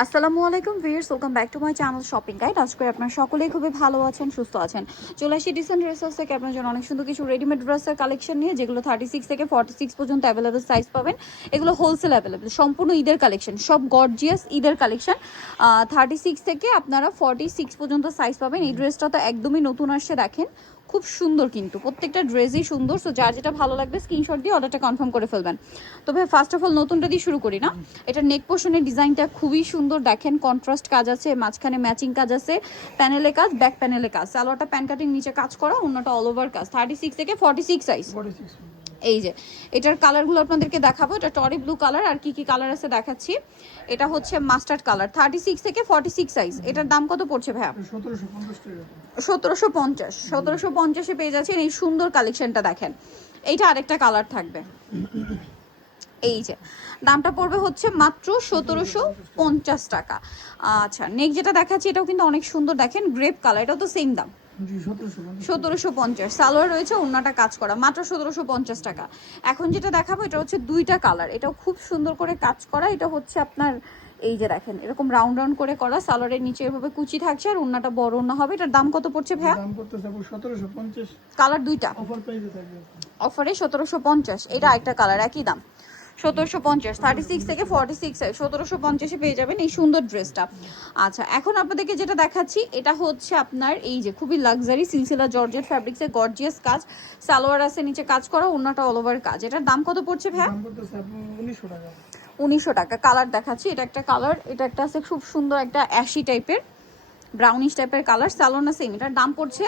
আসসালামু আলাইকুম viewers welcome back to my channel shopping guide. আজ করে আপনারা সকলেই খুবই ভালো আছেন, সুস্থ আছেন। চলে আসি ডিসেন্ট ড্রেসেস থেকে। আপনার জন্য অনেক সুন্দর কিছু রেডিমেড ড্রেসের কালেকশন নিয়ে, যেগুলো থার্টি সিক্স থেকে ফর্টি সিক্স পর্যন্ত অ্যাভেলেবেল সাইজ পাবেন। এগুলো হোলসেল অ্যাভেলেবেল সম্পূর্ণ ঈদের কালেকশন সব গর্জিয়াস ঈদের কালেকশন থার্টি সিক্স থেকে আপনারা ফর্টি সিক্স পর্যন্ত সাইজ পাবেন। এই ড্রেসটা তো একদমই নতুন আসছে, দেখেন। খুব সুন্দর কিন্তু। প্রত্যেকটা ড্রেসই সুন্দর সো যার যেটা ভালো লাগবে স্ক্রিনশট দিয়ে অর্ডারটা কনফার্ম করে ফেলবেন। তবে ফার্স্ট অফ অল নতুনটা দিয়ে শুরু করি না। এটা নেক পোর্শনের ডিজাইনটা খুবই সুন্দর। দেখেন কন্ট্রাস্ট কাজ আছে, মাঝখানে ম্যাচিং কাজ আছে প্যানেলে কাজ ব্যাক প্যানেলে কাজ। সালোয়ারটা প্যান কাটিং নিচে কাজ করা, অন্যটা অল ওভার কাজ। থার্টি সিক্স থেকে ফর্টি সিক্স সাইজ এই যে, এটার কালারগুলো আপনাদেরকে দেখাবো। এটা টরি ব্লু কালার আর কি কি কালার আছে দেখাচ্ছি। এটা হচ্ছে মাস্টার্ড কালার থার্টি সিক্স থেকে ফর্টি সিক্স সাইজ এটার দাম কত পড়ছে ভাইয়া? সতেরোশো পঞ্চাশ। সতেরোশো পঞ্চাশ পেয়ে যাচ্ছেন এই সুন্দর কালেকশনটা দেখেন। এইটা আরেকটা কালার থাকবে। এই যে, দামটা পড়বে হচ্ছে মাত্র সতেরোশো পঞ্চাশ টাকা। আচ্ছা নেক্সট যেটা দেখাচ্ছি, এটাও কিন্তু অনেক সুন্দর। দেখেন গ্রেপ কালার এটাও তো সেম দাম। সতেরোশো পঞ্চাশ। সালোয়ার রয়েছে অন্যটা কাজ করা। মাত্র সতেরোশো পঞ্চাশ টাকা। এখন যেটা দেখাবো এটা হচ্ছে দুইটা কালার। এটাও খুব সুন্দর করে কাজ করা। এটা হচ্ছে আপনার এই যে দেখেন এরকম রাউন্ড রাউন্ড করে করা। সালোয়ারের নিচে এভাবে কুচি থাকছে আর অন্যটা বড় অন্য হবে। এটার দাম কত পড়ছে ভাইয়া? দাম সতেরোশো পঞ্চাশ। কালার দুইটা। অফার প্রাইসে থাকবে। অফারে সতেরোশো পঞ্চাশ। এটা একটা কালার একই দাম। সতেরোশো পঞ্চাশ থার্টি সিক্স থেকে ফর্টি সিক্স সতেরোশো পঞ্চাশে পেয়ে যাবেন এই সুন্দর ড্রেসটা আচ্ছা এখন আপনাদেরকে যেটা দেখাচ্ছি এটা হচ্ছে আপনার এই যে খুবই লাক্সারি সিলসিলা জর্জেট ফ্যাব্রিক্সের গর্জিয়াস কাজ। সালোয়ার আছে নিচে কাজ করা অন্যটা অল ওভার কাজ। এটার দাম কত পড়ছে টাকা। উনিশশো টাকা। কালার দেখাচ্ছি এটা একটা কালার এটা একটা আছে খুব সুন্দর একটা অ্যাশি টাইপের ব্রাউনিশ টাইপের কালার সালোনা সেম এটার দাম পড়ছে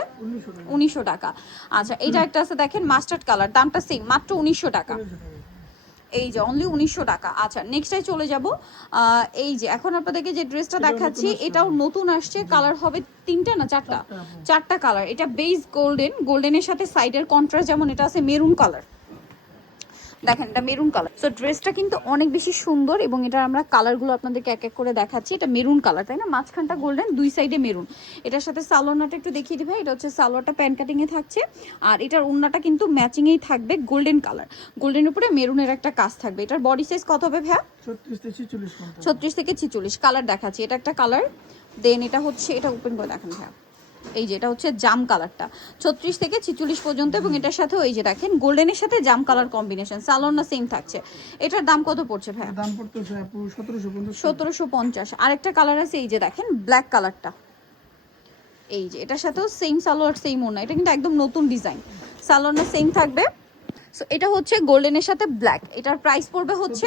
উনিশশো টাকা। আচ্ছা এটা একটা আছে দেখেন মাস্টার্ড কালার দামটা সেম মাত্র উনিশশো টাকা। এই যে অনলি উনিশশো টাকা। আচ্ছা নেক্সটে চলে যাব। এই যে এখন আপনাদেরকে যে ড্রেসটা দেখাচ্ছি এটাও নতুন আসছে। কালার হবে তিনটা না চারটা? চারটা কালার এটা বেস গোল্ডেন গোল্ডেনের সাথে সাইডের কন্ট্রাস্ট যেমন এটা আছে মেরুন কালার দেখেন এটা মেরুন কালার সো ড্রেসটা কিন্তু অনেক বেশি সুন্দর এবং এটা আমরা কালারগুলো আপনাদেরকে এক এক করে দেখাচ্ছি। এটা মেরুন কালার তাই না? মাঝখানটা গোল্ডেন দুই সাইডে মেরুন এটার সাথে সালোয়ারটা একটু দেখিয়ে দিবে এটা হচ্ছে সালোয়ারটা প্যান কাটিং এ থাকছে। আর এটার ওড়নাটা কিন্তু ম্যাচিং এই থাকবে গোল্ডেন কালার গোল্ডেন উপরে মেরুনের একটা কাজ থাকবে। এটার বডি সাইজ কত হবে ভাইয়া? ছত্রিশ থেকে ছিচল্লিশ কালার দেখাচ্ছি। এটা একটা কালার দেন এটা হচ্ছে এটা ওপেন করে দেখেন ভাইয়া। এই যেটা হচ্ছে জাম কালারটা। ছত্রিশ থেকে ছিচল্লিশ পর্যন্ত এবং এটার সাথেও এই যে দেখেন গোল্ডেনের সাথে জাম কালার কম্বিনেশন সালোনা সেম থাকছে। এটার দাম কত পড়ছে ভাই দাম পড়তেছে যাব সতেরোশো পঞ্চাশ। সতেরোশো পঞ্চাশ। আরেকটা কালার আছে এই যে দেখেন ব্ল্যাক কালারটা এই যে এটার সাথেও সেম সালোয়ার সেম ওনা এটা কিন্তু একদম নতুন ডিজাইন সালোয়ারটা সেম থাকবে। সো এটা হচ্ছে গোল্ডেনের সাথে ব্ল্যাক এটার প্রাইস পড়বে হচ্ছে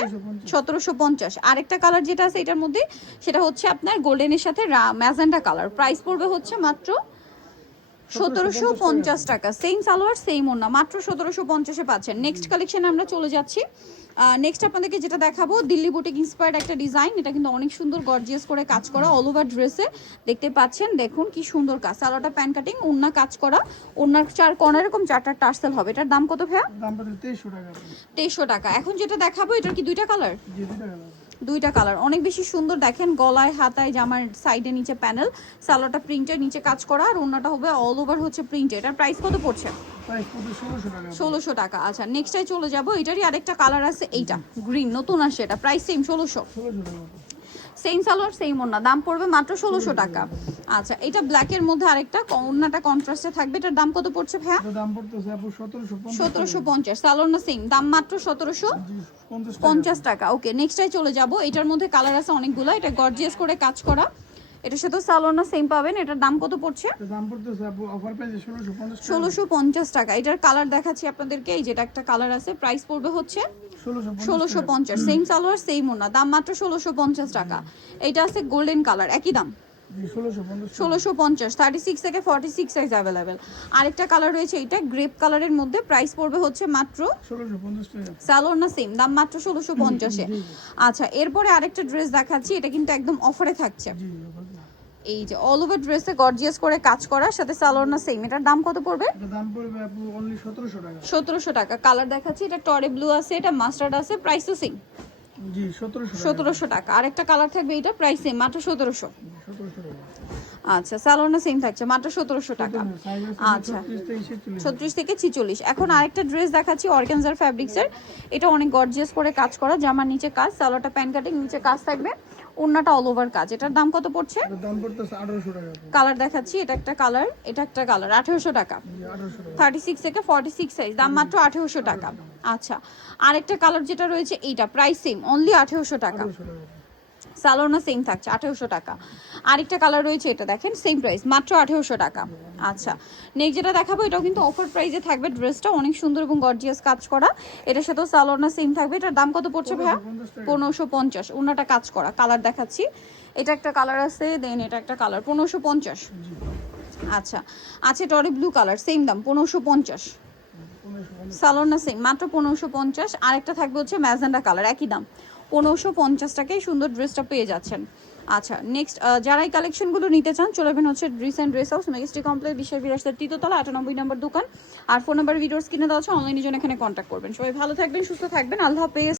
সতেরোশো পঞ্চাশ। আরেকটা কালার যেটা আছে এটার মধ্যে, সেটা হচ্ছে আপনার গোল্ডেনের সাথে ম্যাজেন্টা কালার প্রাইস পড়বে হচ্ছে মাত্র সতেরোশো পঞ্চাশ টাকা। সেম সালোয়ার সেম ওনা মাত্র সতেরোশো পঞ্চাশে পাচ্ছেন। নেক্সট কালেকশনে আমরা চলে যাচ্ছি। নেক্সট আপনাদেরকে যেটা দেখাবো দিল্লি বুটিক ইন্সপায়ার্ড একটা ডিজাইন এটা কিন্তু অনেক সুন্দর গর্জিয়াস করে কাজ করা অল ওভার ড্রেসে দেখতে পাচ্ছেন দেখুন কি সুন্দর কাজ। সালোয়ারটা প্যান কাটিং ওন্না কাজ করা। ওনার চার কর্নার এরকম চারটা টার্সেল হবে। এটার দাম কত ভাইয়া? দাম করতে তেইশশো টাকা। তেইশশো টাকা। এখন যেটা দেখাবো এটার কি দুইটা কালার জি দুই টাকা লাগবে দুইটা কালার অনেক বেশি সুন্দর দেখেন গলায় হাতায় জামার সাইডে নিচে প্যানেল সালোয়ারটা প্রিন্টের নিচে কাজ করা আর অন্যটা হবে অল ওভার হচ্ছে প্রিন্ট এটার প্রাইস কত পড়ছে? ষোলোশো টাকা। আচ্ছা নেক্সটাই চলে যাব। এটারই আরেকটা কালার আছে এইটা গ্রিন নতুন আসে এটা। প্রাইস সেম ষোলোশো। সেম সালোয়ার সেম ওড়না। দাম পড়বে মাত্র ষোলোশো টাকা। আচ্ছা এটা ব্ল্যাকের মধ্যে আরেকটা ওড়নাটা কন্ট্রাস্টে থাকবে। এটার দাম কত পড়ছে ভাইয়া? সতেরোশো পঞ্চাশ। সালোয়ার না সেম দাম মাত্র সতেরোশো পঞ্চাশ টাকা। ওকে নেক্সটাই চলে যাব। এটার মধ্যে কালার আছে অনেকগুলো। এটা গর্জিয়াস করে কাজ করা। এটার সাথে সালোয়ার না সেম পাবেন। এটার দাম কত পড়ছে? দাম যাব অফার প্রাইসে ষোলোশো পঞ্চাশ টাকা। এটার কালার দেখাচ্ছি আপনাদেরকে। এই যেটা একটা কালার আছে প্রাইস পড়বে হচ্ছে ষোলোশো ষোলোশো পঞ্চাশ। সেম সালোয়ার সেম ওনা দাম মাত্র ষোলোশো পঞ্চাশ টাকা। এটা আছে গোল্ডেন কালার একই দাম? জি ষোলোশো পঞ্চাশ ষোলোশো পঞ্চাশ। থার্টি সিক্স থেকে ফর্টি সিক্স সাইজ অ্যাভেলেবেল আরেকটা কালার রয়েছে এটা গ্রেপ কালারের মধ্যে প্রাইস পড়বে হচ্ছে মাত্র ষোলোশো পঞ্চাশ টাকা। সালোয়ার না সেম দাম মাত্র ষোলোশো পঞ্চাশে। আচ্ছা এরপরে আরেকটা ড্রেস দেখাচ্ছি। এটা কিন্তু একদম অফারে থাকছে। জি। এই যে অল ওভার ড্রেসে গর্জিয়াস করে কাজ করার সাথে সালোয়ার না সেম এটার দাম কত পড়বে? এটা দাম পড়বে আপু অনলি সতেরোশো টাকা। সতেরোশো টাকা। কালার দেখাচ্ছি এটা টরে ব্লু আছে এটা মাস্টার্ড আছে প্রাইসও সেম জি সতেরোশো টাকা। সতেরোশো টাকা। আরেকটা কালার থাকবে এটা প্রাইস সেম মাত্র সতেরোশো। সতেরোশো টাকা। আচ্ছা সালোয়ার না সেম থাকছে মাত্র সতেরোশো টাকা। আচ্ছা। আছে ছত্রিশ থেকে ছেচল্লিশ। ছত্রিশ থেকে ছিচল্লিশ। এখন আরেকটা ড্রেস দেখাচ্ছি অর্গানজার ফ্যাব্রিক্সের এটা অনেক গর্জিয়াস করে কাজ করা জামার নিচে কাজ সালোয়ারটা প্যান কাটিং নিচে কাজ থাকবে। ওড়নাটা অল ওভার কাজ। এটার দাম কত পড়ছে? কালার দেখাচ্ছি এটা একটা কালার এটা একটা কালার আঠেরোশো টাকা। থার্টি সিক্স থেকে ফর্টি সিক্স সাইজ দাম মাত্র আঠেরোশো টাকা। আচ্ছা আরেকটা কালার যেটা রয়েছে এইটা প্রাইস সেম অনলি আঠেরোশো টাকা। সালোনা সেম থাকছে আঠেরোশো টাকা। আরেকটা কালার রয়েছে, এটা দেখেন সেম প্রাইস মাত্র আঠেরোশো টাকা। আচ্ছা নেক্সট যেটা দেখাবো, এটাও কিন্তু অফার প্রাইসে থাকবে ড্রেসটা অনেক সুন্দর এবং গর্জিয়াস কাজ করা। এটার সাথেও সালোনা সেম থাকবে, এটার দাম কত পড়ছে ভাইয়া? পনেরোশো পঞ্চাশ, ওনাটা কাজ করা কালার দেখাচ্ছি। এটা একটা কালার আছে দেন এটা একটা কালার পনেরোশো পঞ্চাশ। আচ্ছা আছে টরি ব্লু কালার সেম দাম, পনেরোশো পঞ্চাশ। সালোনা সেম মাত্র পনেরোশো পঞ্চাশ। আরেকটা থাকবে হচ্ছে ম্যাজেন্ডা কালার একই দাম। পনেরোশো পঞ্চাশ টাকায় সুন্দর ড্রেসটা পেয়ে যাচ্ছেন। আচ্ছা নেক্সট যারা এই কালেকশনগুলো নিতে চান, চলে যাবেন হচ্ছে recent dress house majesty complex বিশ্বের বিরাশার তৃতীয়তলা, আটানব্বই নম্বর দোকান। আর ফোন নাম্বার ভিডিওস কিনে দেওয়া আছে অনলাইনের জন্য এখানে কন্ট্যাক্ট করবেন। সবাই ভালো থাকবেন, সুস্থ থাকবেন, আল্লাহ হাফেজ।